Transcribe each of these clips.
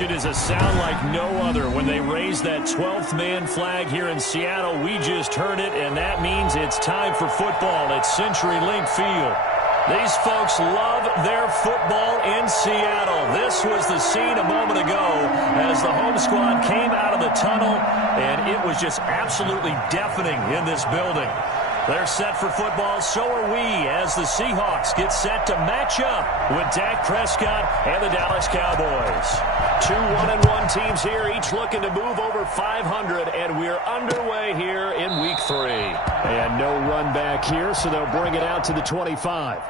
It is a sound like no other when they raise that 12th man flag here in Seattle. We just heard it, and that means it's time for football at CenturyLink Field. These folks love their football in Seattle. This was the scene a moment ago as the home squad came out of the tunnel, and it was just absolutely deafening in this building. They're set for football, so are we, as the Seahawks get set to match up with Dak Prescott and the Dallas Cowboys. Two 1-1 teams here, each looking to move over 500, and we're underway here in Week 3. And no run back here, so they'll bring it out to the 25.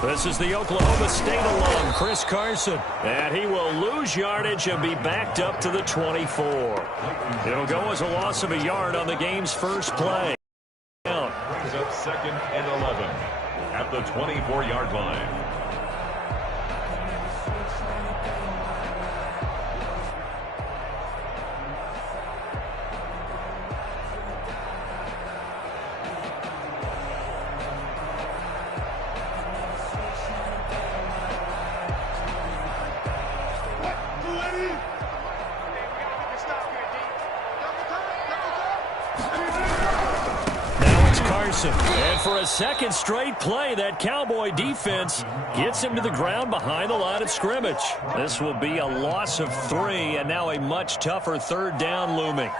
This is the Oklahoma State alum, Chris Carson. And he will lose yardage and be backed up to the 24. It'll go as a loss of a yard on the game's first play. Brings up 2nd and 11 at the 24-yard line. And for a second straight play, that Cowboy defense gets him to the ground behind the line of scrimmage. This will be a loss of 3, and now a much tougher 3rd down looming.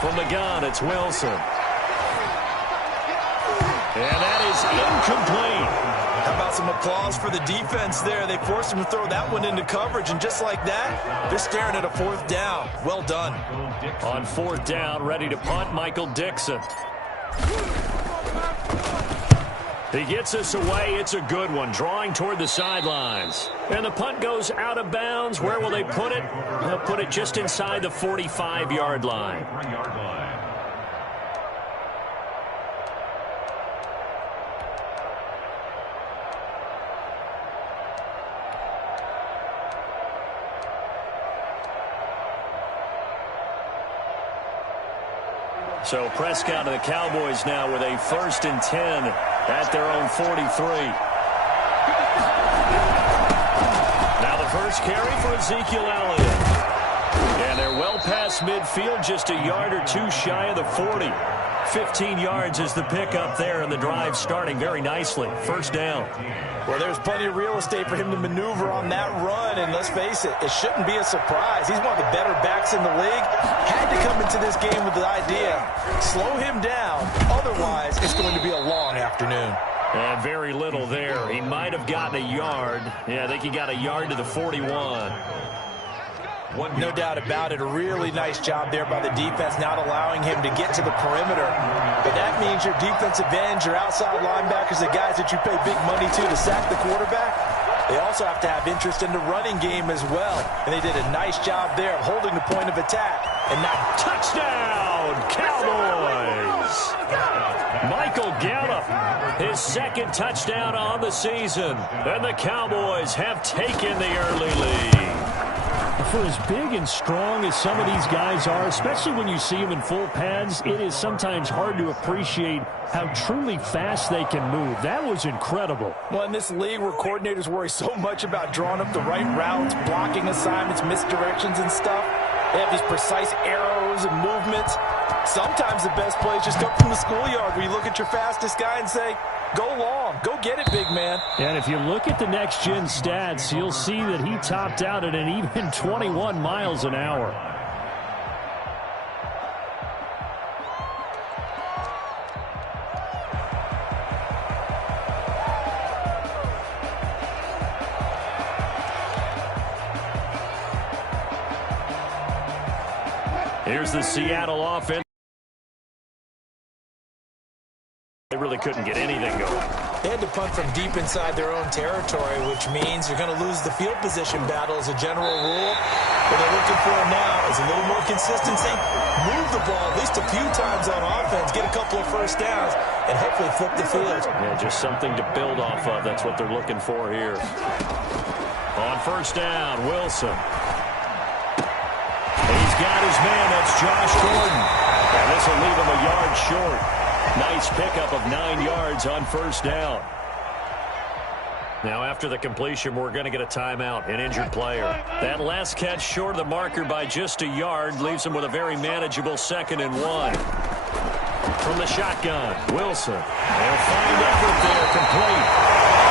From the gun, it's Wilson. And that is incomplete. How about some applause for the defense there? They forced him to throw that one into coverage, and just like that, they're staring at a 4th down. Well done. On 4th down, ready to punt, Michael Dixon. He gets us away. It's a good one, drawing toward the sidelines. And the punt goes out of bounds. Where will they put it? They'll put it just inside the 45-yard line. So Prescott and the Cowboys now with a 1st and 10 at their own 43. Now the first carry for Ezekiel Elliott. And they're well past midfield, just a yard or 2 shy of the 40. 15 yards is the pickup there, and the drive starting very nicely. 1st down. Well, there's plenty of real estate for him to maneuver on that run, and let's face it, it shouldn't be a surprise. He's one of the better backs in the league. Had to come into this game with the idea, slow him down, otherwise it's going to be a long afternoon. And very little there. He might have gotten a yard. Yeah, I think he got a yard to the 41. No doubt about it. A really nice job there by the defense, not allowing him to get to the perimeter. But that means your defensive ends, your outside linebackers, the guys that you pay big money to sack the quarterback, they also have to have interest in the running game as well. And they did a nice job there of holding the point of attack. And now touchdown, Cowboys! Michael Gallup, his 2nd touchdown on the season. And the Cowboys have taken the early lead. For as big and strong as some of these guys are, especially when you see them in full pads, it is sometimes hard to appreciate how truly fast they can move. That was incredible. Well, in this league where coordinators worry so much about drawing up the right routes, blocking assignments, misdirections and stuff, they have these precise arrows and movements. Sometimes the best plays just come from the schoolyard where you look at your fastest guy and say, go long, go get it, big man. And if you look at the next-gen stats, you'll see that he topped out at an even 21 miles an hour. Here's the Seattle offense. They really couldn't get anything going. They had to punt from deep inside their own territory, which means you're going to lose the field position battle as a general rule. What they're looking for now is a little more consistency. Move the ball at least a few times on offense, get a couple of first downs, and hopefully flip the field. Yeah, just something to build off of. That's what they're looking for here. On first down, Wilson. He's got his man. That's Josh Gordon. And this will leave him a yard short. Nice pickup of 9 yards on first down. Now, after the completion, we're going to get a timeout, an injured player. That last catch short of the marker by just a yard leaves him with a very manageable 2nd and 1. From the shotgun, Wilson. They'll find Everett there, complete.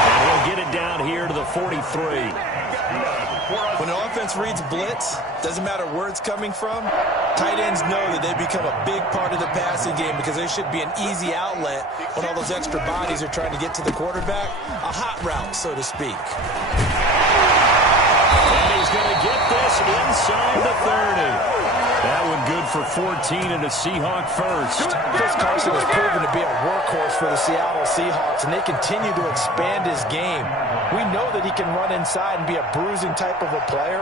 And he'll get it down here to the 43. When an offense reads blitz, doesn't matter where it's coming from, tight ends know that they become a big part of the passing game because there should be an easy outlet when all those extra bodies are trying to get to the quarterback. A hot route, so to speak. And he's going to get this inside the 30. That one good for 14 and a Seahawk first. Chris Carson has proven to be a workhorse for the Seattle Seahawks, and they continue to expand his game. We know that he can run inside and be a bruising type of a player,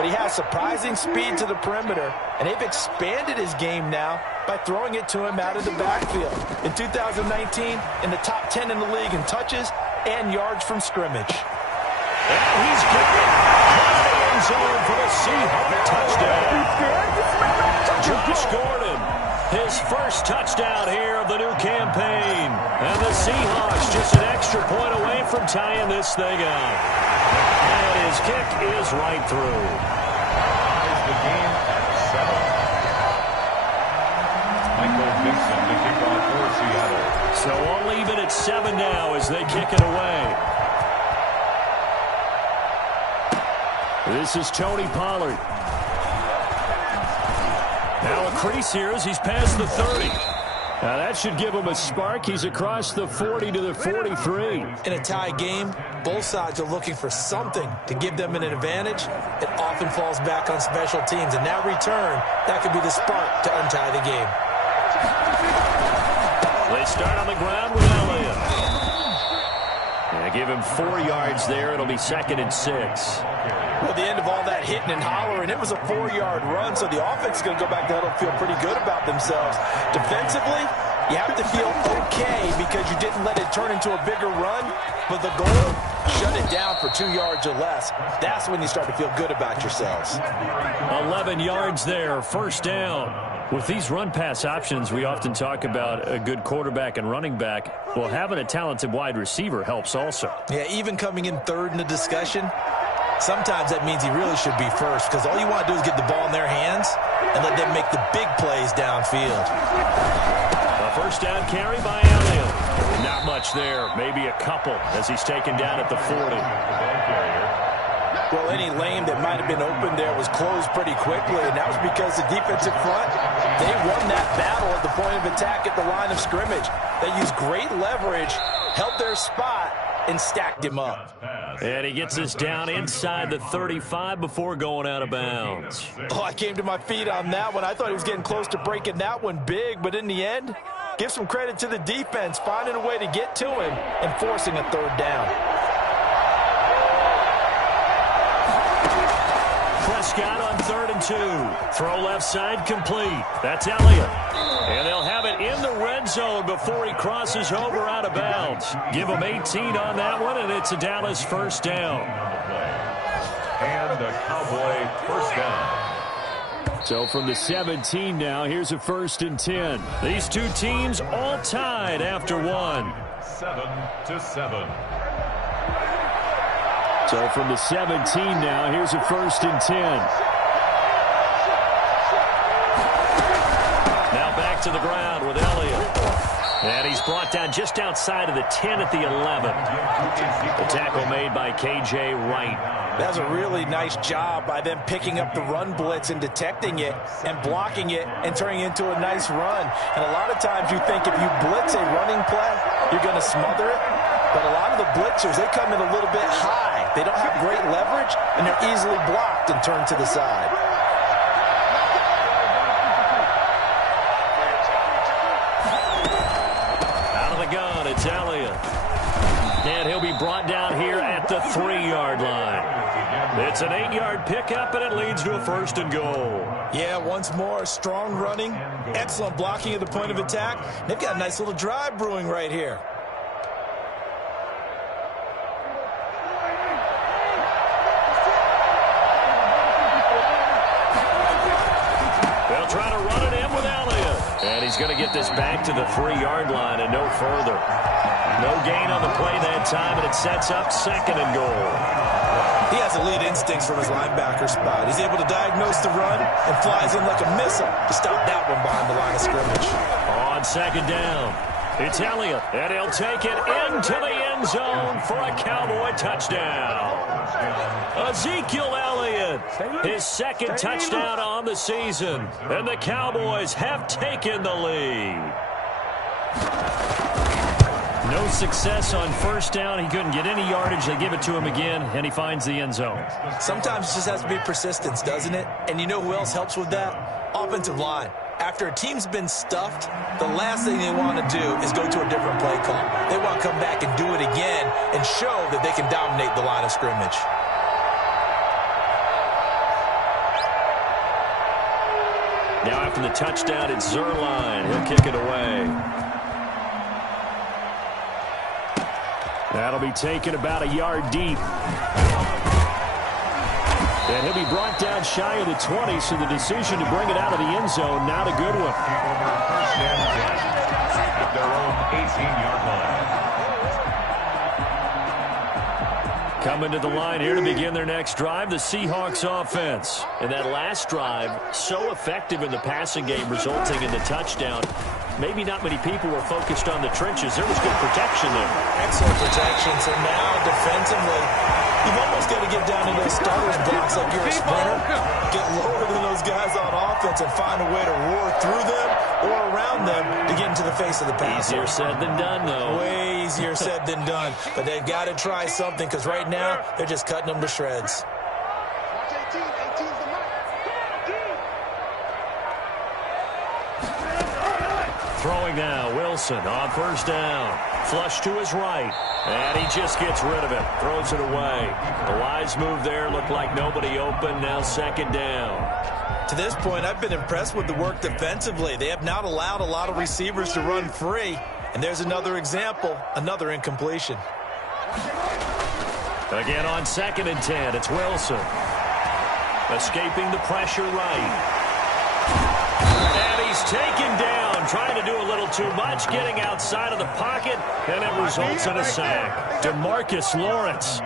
but he has surprising speed to the perimeter, and they've expanded his game now by throwing it to him out of the backfield. In 2019, in the top 10 in the league in touches and yards from scrimmage. And he's got it. End zone for the Seahawks touchdown. Josh Gordon, his first touchdown here of the new campaign. And the Seahawks just an extra point away from tying this thing up. And his kick is right through. Ties the game at 7. Michael Vincent, the kickoff for Seattle. So all even at 7 now as they kick it away. This is Tony Pollard. Now a crease here as he's past the 30. Now that should give him a spark. He's across the 40 to the 43. In a tie game, both sides are looking for something to give them an advantage. It often falls back on special teams. And that return, that could be the spark to untie the game. They start on the ground with Elliott. Yeah, give him 4 yards there. It'll be 2nd and 6. Well, at the end of all that hitting and hollering, it was a 4-yard run, so the offense is going to go back to huddle and feel pretty good about themselves. Defensively, you have to feel okay because you didn't let it turn into a bigger run, but the goal, shut it down for 2 yards or less. That's when you start to feel good about yourselves. 11 yards there, first down. With these run-pass options, we often talk about a good quarterback and running back. Well, having a talented wide receiver helps also. Yeah, even coming in third in the discussion, sometimes that means he really should be first because all you want to do is get the ball in their hands and let them make the big plays downfield. A first down carry by Elliott. Not much there, maybe a couple as he's taken down at the 40. Well, any lane that might have been open there was closed pretty quickly, and that was because the defensive front, they won that battle at the point of attack at the line of scrimmage. They used great leverage, held their spot, and stacked him up. And he gets us down inside the 35 before going out of bounds. Oh, I came to my feet on that one. I thought he was getting close to breaking that one big, but in the end, give some credit to the defense, finding a way to get to him and forcing a 3rd down. Prescott on 3rd and 2. Throw left side complete. That's Elliott. And they'll have it in the red zone before he crosses over out of bounds. Give him 18 on that one, and it's a Dallas first down. And a Cowboy first down. So from the 17 now, here's a 1st and 10. These two teams all tied after one. 7-7. So from the 17 now, here's a 1st and 10. Now back to the ground with Elliott. And he's brought down just outside of the 10 at the 11. The tackle made by K.J. Wright. That was a really nice job by them picking up the run blitz and detecting it and blocking it and turning it into a nice run. And a lot of times you think if you blitz a running play, you're going to smother it. But a lot of the blitzers, they come in a little bit high. They don't have great leverage, and they're easily blocked and turned to the side. he'll be brought down here at the 3-yard line. It's an 8-yard pickup, and it leads to a 1st and goal. Yeah, once more, strong running, excellent blocking at the point of attack. They've got a nice little drive brewing right here. They'll try to run it in with Elliott. And he's going to get this back to the 3-yard line and no further. No gain on the play that time, and it sets up 2nd and goal. He has elite instincts from his linebacker spot. He's able to diagnose the run and flies in like a missile to stop that one behind the line of scrimmage. On 2nd down, it's Elliott, and he'll take it into the end zone for a Cowboy touchdown. Ezekiel Elliott, his 2nd touchdown on the season, and the Cowboys have taken the lead. No success on 1st down. He couldn't get any yardage. They give it to him again, and he finds the end zone. Sometimes it just has to be persistence, doesn't it? And you know who else helps with that? Offensive line. After a team's been stuffed, the last thing they want to do is go to a different play call. They want to come back and do it again and show that they can dominate the line of scrimmage. Now after the touchdown, it's Zuerlein. He'll kick it away. That'll be taken about a yard deep. And he'll be brought down shy of the 20, so the decision to bring it out of the end zone, not a good one. First and 10 at their own 18-yard line. Coming to the line here to begin their next drive, the Seahawks offense. And that last drive, so effective in the passing game, resulting in the touchdown. Maybe not many people were focused on the trenches. There was good protection there. Excellent protection. So now, defensively, you've almost got to get down into those starters blocks like you're a sprinter. Get lower than those guys on offense and find a way to roar through them or around them to get into the face of the passer. Easier said than done, though. Way easier said than done. But they've got to try something because right now they're just cutting them to shreds. Throwing now, Wilson on 1st down. Flush to his right. And he just gets rid of it. Throws it away. A wise move there. Looked like nobody open. Now 2nd down. To this point, I've been impressed with the work defensively. They have not allowed a lot of receivers to run free. And there's another example, another incompletion. Again on 2nd and 10, it's Wilson. Escaping the pressure right. And he's taken down, trying to do a little too much, getting outside of the pocket, and it results in a sack. DeMarcus Lawrence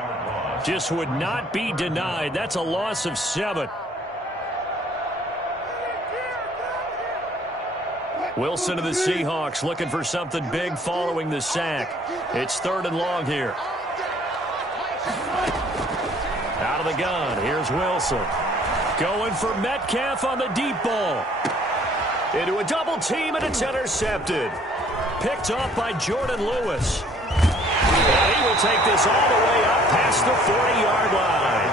just would not be denied. That's a loss of 7. Wilson of the Seahawks looking for something big following the sack. It's 3rd and long here. Out of the gun, here's Wilson. Going for Metcalf on the deep ball. Into a double team, and it's intercepted. Picked off by Jordan Lewis. And he will take this all the way up past the 40-yard line.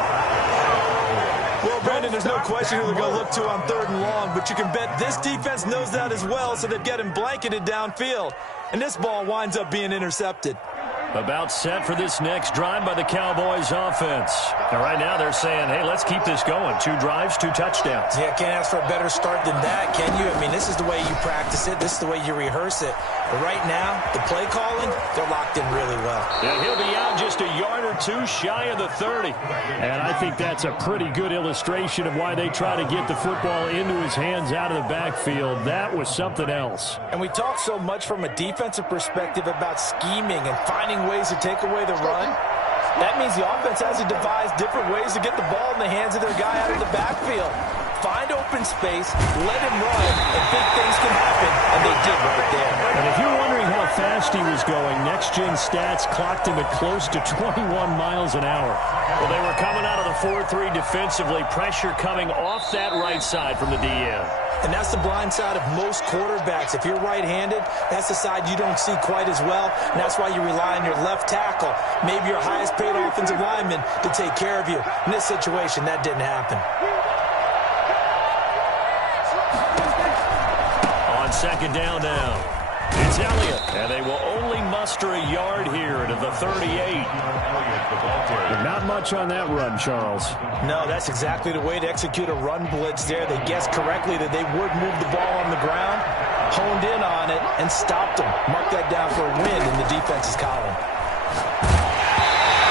Well, Brandon, there's no question who they're going to look to on 3rd and long, but you can bet this defense knows that as well, so they've got him blanketed downfield. And this ball winds up being intercepted. About set for this next drive by the Cowboys offense. And right now they're saying, hey, let's keep this going. 2 drives, 2 touchdowns. Yeah, can't ask for a better start than that, can you? I mean, this is the way you practice it. This is the way you rehearse it. But right now, the play calling, they're locked in really well. Yeah, he'll be out just a yard or 2 shy of the 30. And I think that's a pretty good illustration of why they try to get the football into his hands out of the backfield. That was something else. And we talk so much from a defensive perspective about scheming and finding ways to take away the run. That means the offense has to devise different ways to get the ball in the hands of their guy out of the backfield. Find open space, let him run, and big things can happen, and they did right there. And if you're wondering how fast he was going, Next Gen Stats clocked him at close to 21 miles an hour. Well, they were coming out of the 4-3 defensively, pressure coming off that right side from the DN. And that's the blind side of most quarterbacks. If you're right-handed, that's the side you don't see quite as well, and that's why you rely on your left tackle, maybe your highest-paid offensive lineman, to take care of you. In this situation, that didn't happen. On 2nd down now. It's Elliott, and they will only muster a yard here to the 38. Not much on that run, Charles. No, that's exactly the way to execute a run blitz there. They guessed correctly that they would move the ball on the ground, honed in on it, and stopped them. Mark that down for a win in the defense's column.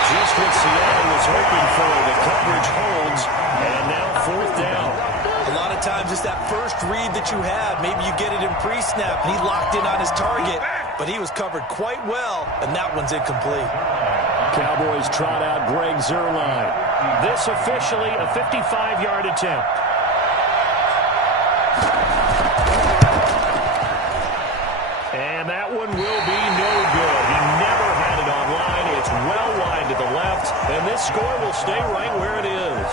Just what Seattle was hoping for. The coverage holds, and now fourth down. A lot of times it's that first read that you have. Maybe you get it in pre-snap, and he locked in on his target, but he was covered quite well, and that one's incomplete. Cowboys trot out Greg Zuerlein. This officially a 55-yard attempt. And that one will be no good. He never had it online. It's well wide to the left, and this score will stay right where it is.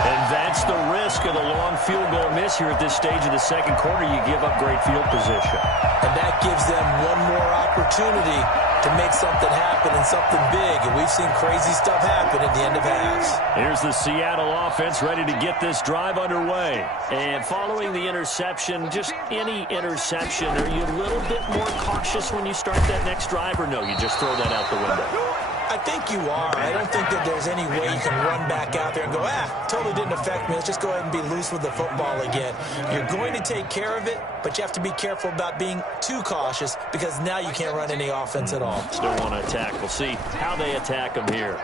And that's the risk of the long field goal miss here at this stage of the second quarter. You give up great field position. And that gives them one more opportunity to make something happen and something big. And we've seen crazy stuff happen at the end of halves. Here's the Seattle offense ready to get this drive underway. And following the interception, just any interception, are you a little bit more cautious when you start that next drive, or no, you just throw that out the window? I think you are. I don't think that there's any way you can run back out there and go, totally didn't affect me. Let's just go ahead and be loose with the football again. You're going to take care of it, but you have to be careful about being too cautious because now you can't run any offense at all. Still want to attack. We'll see how they attack them here.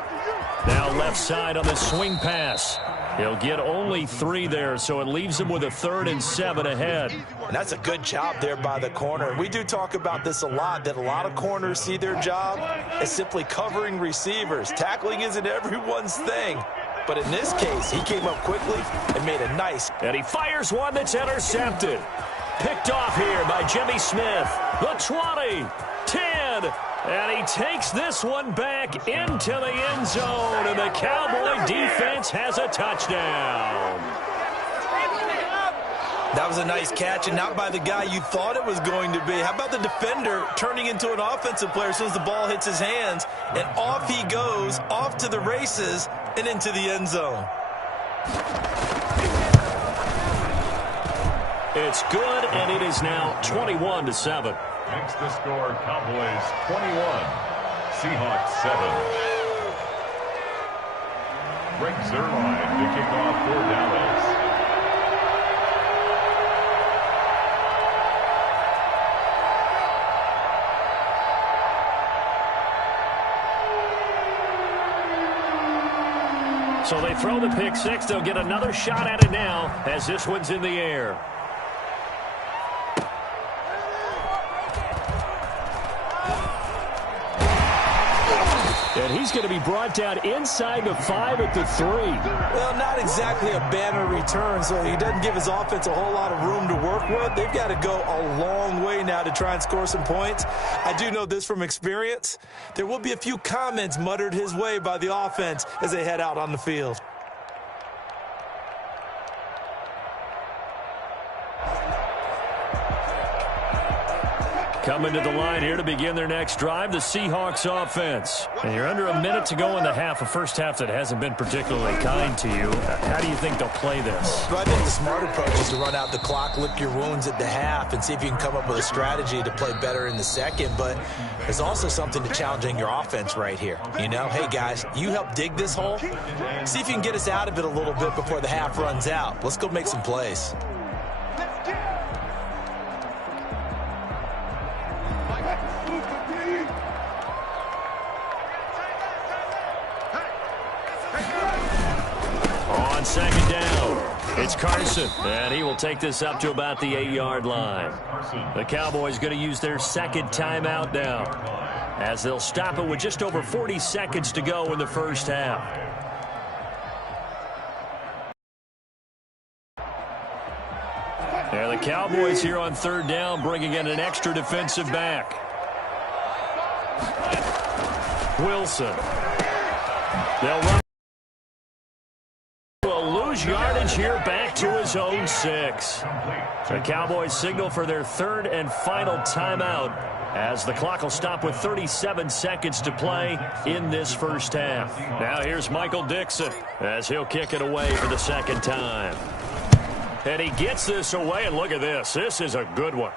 Now left side on the swing pass. He'll get only 3 there, so it leaves him with a 3rd and 7 ahead. And that's a good job there by the corner. We do talk about this a lot, that a lot of corners see their job as simply covering receivers. Tackling isn't everyone's thing. But in this case, he came up quickly and made a nice. And he fires one that's intercepted. Picked off here by Jimmy Smith. The 20, 10. And he takes this one back into the end zone, and the Cowboy defense has a touchdown. That was a nice catch, and not by the guy you thought it was going to be. How about the defender turning into an offensive player as soon as the ball hits his hands, and off he goes, off to the races, and into the end zone. It's good, and it is now 21-7. Makes the score Cowboys 21, Seahawks 7. Greg Zuerlein to kick off for Dallas. So they throw the pick six. They'll get another shot at it now as this one's in the air. And he's going to be brought down inside the 5 at the 3. Well, not exactly a banner return, so he doesn't give his offense a whole lot of room to work with. They've got to go a long way now to try and score some points. I do know this from experience. There will be a few comments muttered his way by the offense as they head out on the field. Coming to the line here to begin their next drive, the Seahawks offense. And you're under a minute to go in the half, a first half that hasn't been particularly kind to you. How do you think they'll play this? Well, I think the smart approach is to run out the clock, lick your wounds at the half, and see if you can come up with a strategy to play better in the second. But there's also something to challenging your offense right here. You know, hey, guys, you help dig this hole. See if you can get us out of it a little bit before the half runs out. Let's go make some plays. Second down. It's Carson, and he will take this up to about the 8-yard line. The Cowboys going to use their second timeout now, as they'll stop it with just over 40 seconds to go in the first half. And the Cowboys here on third down, bringing in an extra defensive back. Wilson. They'll run. Yardage here back to his own 6. The Cowboys signal for their third and final timeout as the clock will stop with 37 seconds to play in this first half. Now here's Michael Dixon as he'll kick it away for the second time. And he gets this away, and look at this. This is a good one.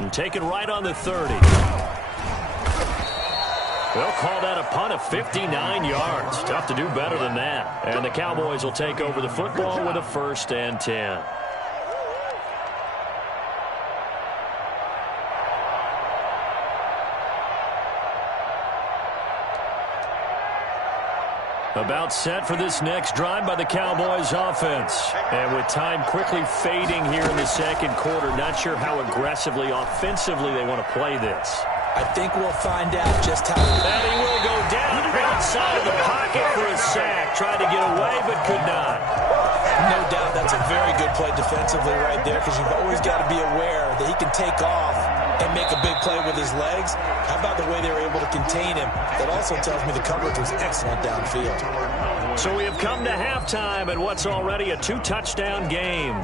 And taken right on the 30. They'll call that a punt of 59 yards. Tough to do better than that. And the Cowboys will take over the football with a 1st and 10. About set for this next drive by the Cowboys offense. And with time quickly fading here in the second quarter, not sure how aggressively, offensively they want to play this. I think we'll find out just how. And he will go down outside of the pocket for a sack. Tried to get away, but could not. No doubt that's a very good play defensively right there, because you've always got to be aware that he can take off and make a big play with his legs. How about the way they were able to contain him? That also tells me the coverage was excellent downfield. So we have come to halftime in what's already a 2-touchdown game.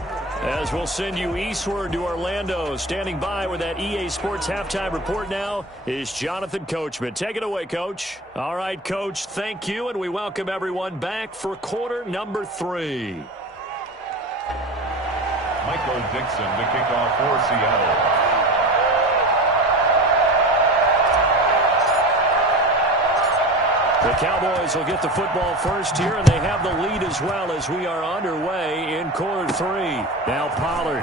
As we'll send you eastward to Orlando. Standing by with that EA Sports halftime report now is Jonathan Coachman. Take it away, Coach. All right, Coach, thank you, and we welcome everyone back for quarter number 3. Michael Dixon to kick off for Seattle. The Cowboys will get the football first here, and they have the lead as well as we are underway in quarter 3. Now Pollard.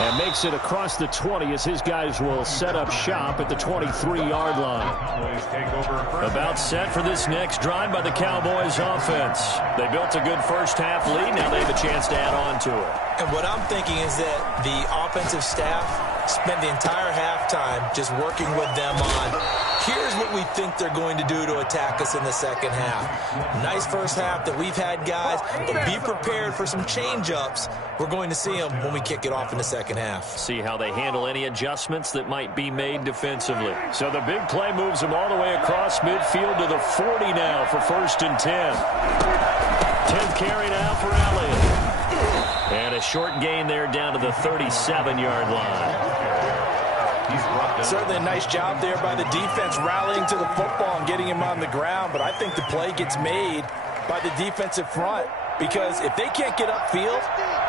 And makes it across the 20 as his guys will set up shop at the 23-yard line. About set for this next drive by the Cowboys offense. They built a good first-half lead. Now they have a chance to add on to it. And what I'm thinking is that the offensive staff spent the entire halftime just working with them on, here's what we think they're going to do to attack us in the second half. Nice first half that we've had, guys, but be prepared for some change-ups. We're going to see them when we kick it off in the second half. See how they handle any adjustments that might be made defensively. So the big play moves them all the way across midfield to the 40 now for 1st and 10. 10th carry now for Elliott. And a short gain there down to the 37-yard line. Certainly a nice job there by the defense rallying to the football and getting him on the ground, but I think the play gets made by the defensive front, because if they can't get upfield,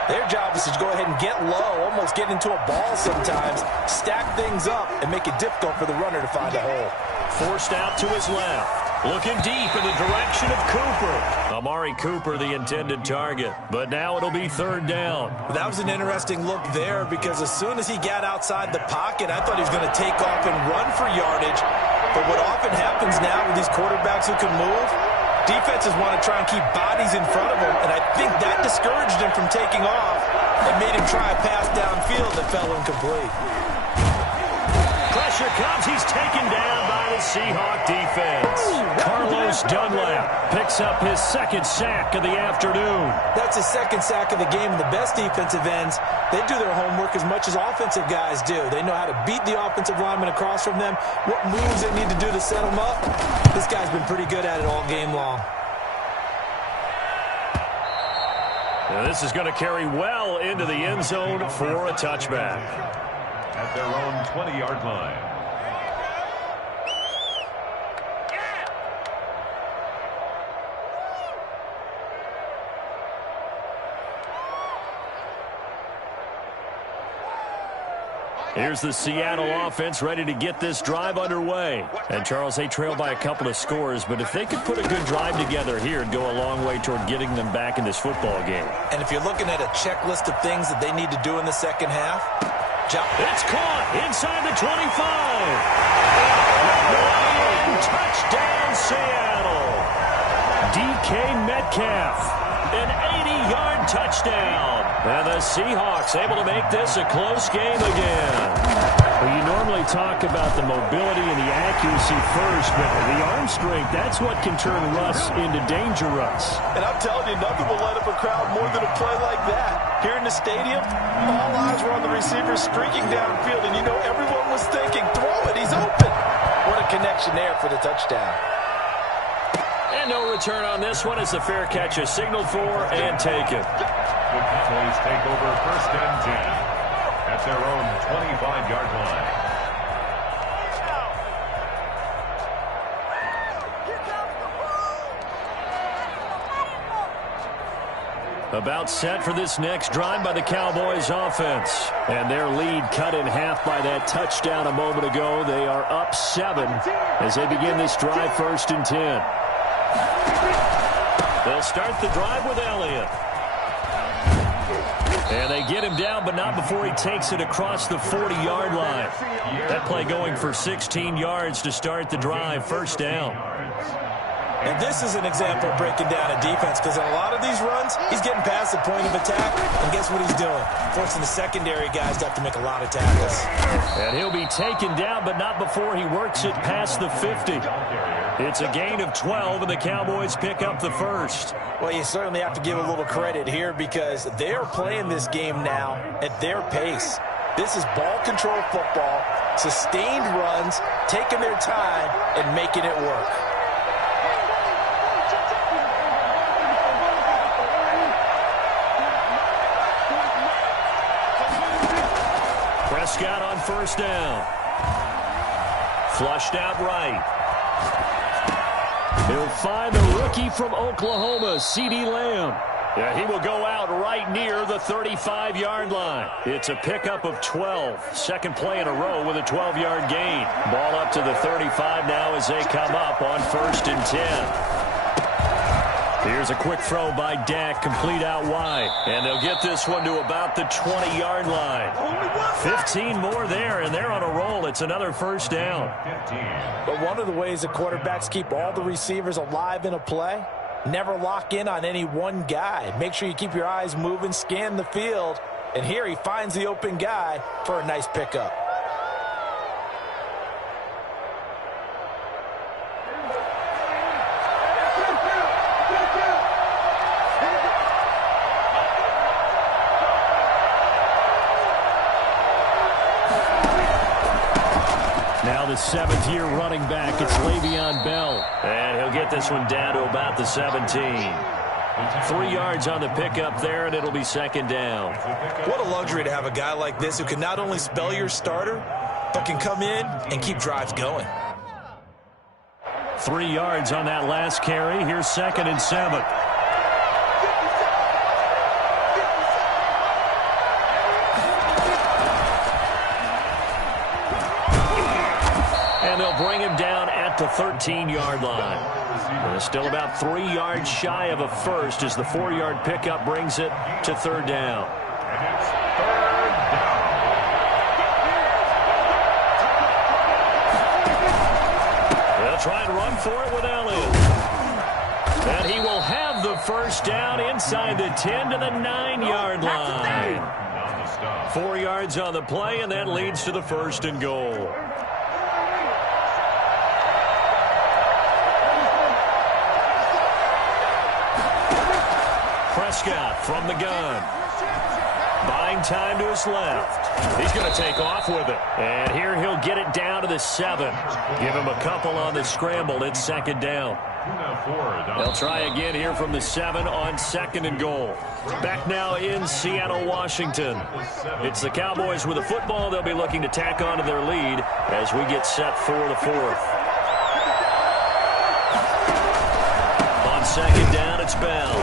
their job is to go ahead and get low, almost get into a ball sometimes, stack things up, and make it difficult for the runner to find a hole. Forced out to his left. Looking deep in the direction of Cooper. Amari Cooper, the intended target. But now it'll be 3rd down. That was an interesting look there, because as soon as he got outside the pocket, I thought he was going to take off and run for yardage. But what often happens now with these quarterbacks who can move, defenses want to try and keep bodies in front of them, and I think that discouraged him from taking off and made him try a pass downfield that fell incomplete. Pressure comes. He's taken down by the Seahawk defense. Carlos Dunlap picks up his 2nd sack of the afternoon. That's his 2nd sack of the game. And the best defensive ends, they do their homework as much as offensive guys do. They know how to beat the offensive lineman across from them, what moves they need to do to set them up. This guy's been pretty good at it all game long. Now this is going to carry well into the end zone for a touchback. At their own 20-yard line. Here's the Seattle offense ready to get this drive underway. And, Charles, they trail by a couple of scores, but if they could put a good drive together here, it'd go a long way toward getting them back in this football game. And if you're looking at a checklist of things that they need to do in the second half, it's caught inside the 25. Touchdown, Seattle. DK Metcalf, an 80-yard touchdown. And the Seahawks able to make this a close game again. Well, you normally talk about the mobility and the accuracy first, but the arm strength, that's what can turn Russ into danger Russ. And I'm telling you, nothing will light up a crowd more than a play like that. Here in the stadium, all eyes were on the receiver streaking downfield, and you know everyone was thinking, throw it, he's open. What a connection there for the touchdown. And no return on this one as the fair catch is signaled for and taken. The Cowboys take over 1st and 10 at their own 25-yard line. About set for this next drive by the Cowboys offense. And their lead cut in half by that touchdown a moment ago. They are up 7 as they begin this drive 1st and 10. They'll start the drive with Elliott. And they get him down, but not before he takes it across the 40-yard line. That play going for 16 yards to start the drive, 1st down. And this is an example of breaking down a defense, because in a lot of these runs, he's getting past the point of attack, and guess what he's doing? Forcing the secondary guys to have to make a lot of tackles. And he'll be taken down, but not before he works it past the 50. It's a gain of 12, and the Cowboys pick up the first. Well, you certainly have to give a little credit here, because they're playing this game now at their pace. This is ball control football, sustained runs, taking their time, and making it work. Prescott on 1st down. Flushed out right. He'll find the rookie from Oklahoma, CeeDee Lamb. Yeah, he will go out right near the 35-yard line. It's a pickup of 12. Second play in a row with a 12-yard gain. Ball up to the 35 now as they come up on 1st and 10. Here's a quick throw by Dak, complete out wide. And they'll get this one to about the 20-yard line. 15 more there, and they're on a roll. It's another 1st down. But one of the ways the quarterbacks keep all the receivers alive in a play, never lock in on any one guy. Make sure you keep your eyes moving, scan the field. And here he finds the open guy for a nice pickup. Now the 7th-year running back, it's Le'Veon Bell. And he'll get this one down to about the 17. 3 yards on the pickup there, and it'll be 2nd down. What a luxury to have a guy like this who can not only spell your starter, but can come in and keep drives going. 3 yards on that last carry. Here's 2nd and 7. And they'll bring him down at the 13-yard line. They're still about 3 yards shy of a first as the 4-yard pickup brings it to 3rd down. And it's 3rd down. They'll try and run for it with Elliott. And he will have the 1st down inside the 10 to the 9-yard line. 4 yards on the play, and that leads to the 1st and goal. Prescott from the gun. Buying time to his left. He's going to take off with it. And here he'll get it down to the 7. Give him a couple on the scramble. It's 2nd down. They'll try again here from the 7 on 2nd and goal. Back now in Seattle, Washington. It's the Cowboys with the football. They'll be looking to tack on to their lead as we get set for the 4th. On 2nd down, it's Bell.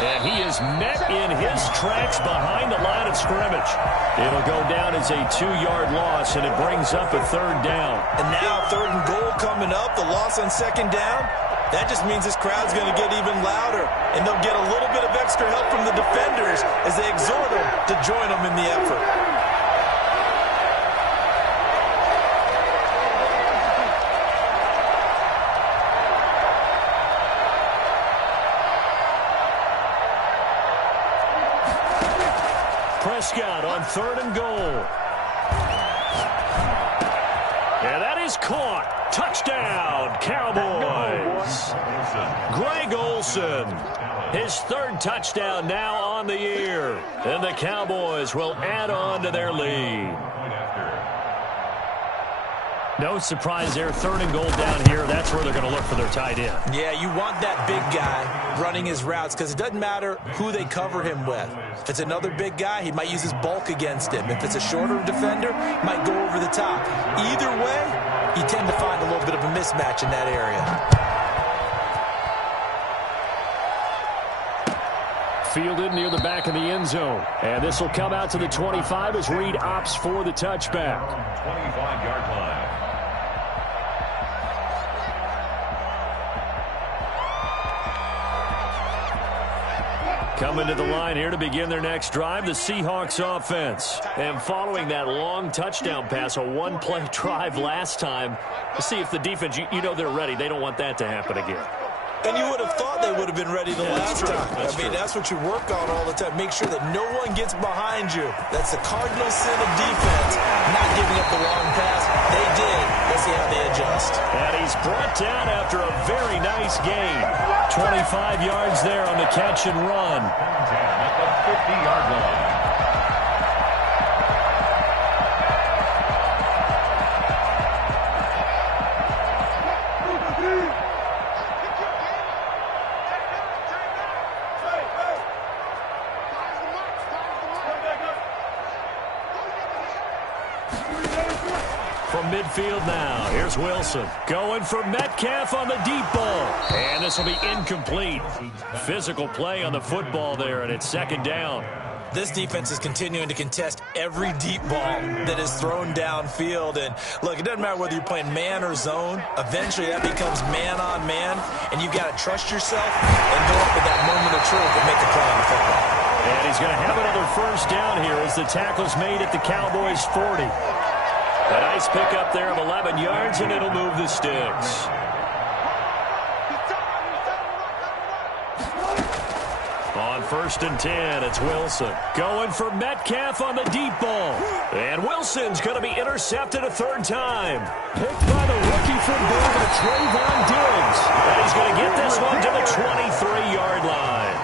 And he is met in his tracks behind the line of scrimmage. It'll go down as a 2-yard loss, and it brings up a 3rd down. And now 3rd and goal coming up, the loss on 2nd down. That just means this crowd's going to get even louder, and they'll get a little bit of extra help from the defenders as they exhort them to join them in the effort. Prescott on 3rd and goal. And that is caught. Touchdown, Cowboys. Greg Olsen, his 3rd touchdown now on the year. And the Cowboys will add on to their lead. No surprise there, 3rd and goal down here. That's where they're going to look for their tight end. Yeah, you want that big guy running his routes because it doesn't matter who they cover him with. If it's another big guy, he might use his bulk against him. If it's a shorter defender, he might go over the top. Either way, you tend to find a little bit of a mismatch in that area. fielded near the back of the end zone. And this will come out to the 25 as Reed opts for the touchback. 25-yard line. Coming to the line here to begin their next drive, the Seahawks offense. And following that long touchdown pass, a one-play drive last time, to see if the defense, you know they're ready. They don't want that to happen again. And you would have thought they would have been ready the last time. That's what you work on all the time. Make sure that no one gets behind you. That's the cardinal sin of defense, not giving up the long pass. They did. Let's see how they adjust. And he's brought down after a very nice gain. 25 yards there on the catch and run. At the 50-yard line. From midfield now, here's Wilson. Going for Metcalf on the deep ball. And this will be incomplete. Physical play on the football there, and it's second down. This defense is continuing to contest every deep ball that is thrown downfield. And, look, it doesn't matter whether you're playing man or zone. Eventually, that becomes man-on-man, and you've got to trust yourself and go up with that moment of truth and make the play on the football. And he's going to have another first down here as the tackle's made at the Cowboys' 40. A nice pickup there of 11 yards, and it'll move the sticks. On 1st and 10, it's Wilson. Going for Metcalf on the deep ball. And Wilson's going to be intercepted a third time. Picked by the rookie from Bournemouth, Trayvon Diggs. And he's going to get this one to the 23-yard line.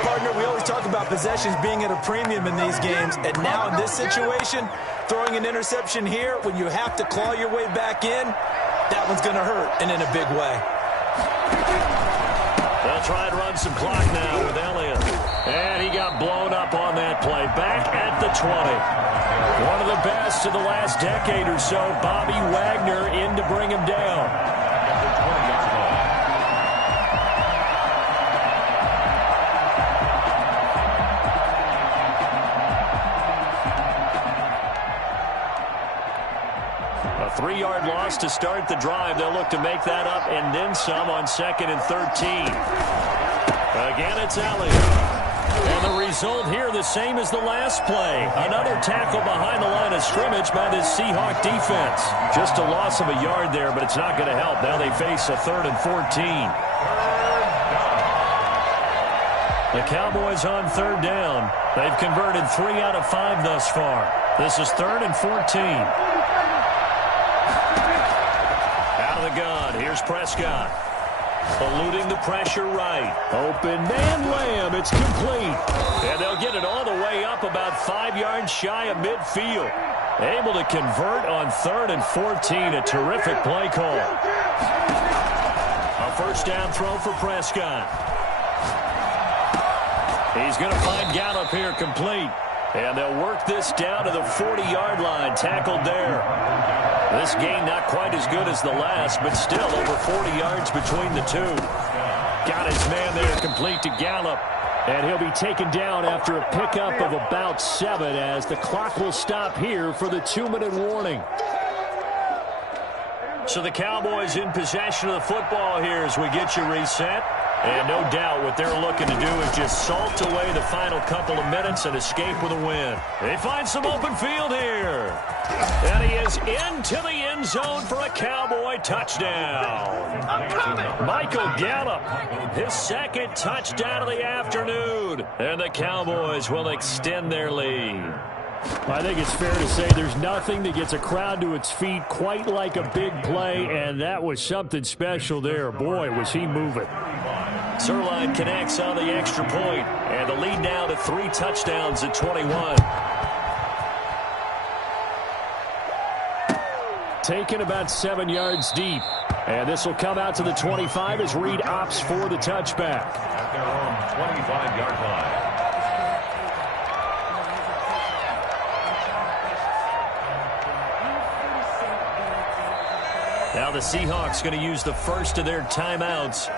Partner, we always talk about possessions being at a premium in these games. And now in this situation, throwing an interception here when you have to claw your way back in, that one's going to hurt, and in a big way. They'll try and run some clock now with Elliott. And he got blown up on that play. Back at the 20. One of the best of the last decade or so. Bobby Wagner in to bring him down. At the 20-yard line. A 3-yard loss to start the drive. They'll look to make that up and then some on 2nd and 13. Again, it's Elliott. And the result here the same as the last play. Another tackle behind the line of scrimmage by this Seahawk defense. Just a loss of a yard there, but it's not going to help. Now they face a 3rd and 14. The Cowboys on 3rd down. They've converted 3 out of 5 thus far. This is 3rd and 14. Gun. Here's Prescott. Eluding the pressure right. Open man Lamb. It's complete. And they'll get it all the way up about 5 yards shy of midfield. Able to convert on 3rd and 14. A terrific play call. A first down throw for Prescott. He's going to find Gallup here complete. And they'll work this down to the 40-yard line. Tackled there. This gain not quite as good as the last, but still over 40 yards between the two. Got his man there complete to Gallup. And he'll be taken down after a pickup of about 7 as the clock will stop here for the 2-minute warning. So the Cowboys in possession of the football here as we get you reset. And no doubt what they're looking to do is just salt away the final couple of minutes and escape with a win. They find some open field here. And he is into the end zone for a Cowboy touchdown. Michael Gallup, his 2nd touchdown of the afternoon. And the Cowboys will extend their lead. I think it's fair to say there's nothing that gets a crowd to its feet quite like a big play, and that was something special there. Boy, was he moving. Zuerlein connects on the extra point, and the lead now to 3 touchdowns at 21. Taken about 7 yards deep, and this will come out to the 25 as Reed opts for the touchback. At their own 25-yard line. Now the Seahawks going to use the first of their timeouts